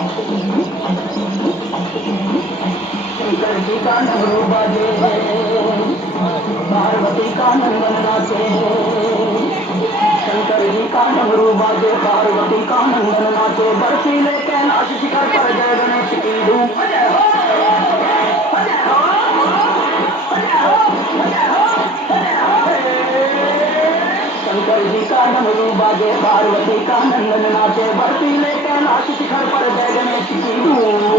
शंकर जी का डमरू बाजे, पार्वती का नंदन नाचे। शंकर जी का डमरू बाजे, पार्वती का नंदन नाचे। बर्फीले कैलाश शिखर पर जय गणेश की धूम। अजय हो, अजय हो, अजय हो, अजय हो, अजय हो। शंकर जी का डमरू बाजे, पार्वती का नंदन नाचे। बर्फीले कैलाश शिखर पर जय गणेश की धूम।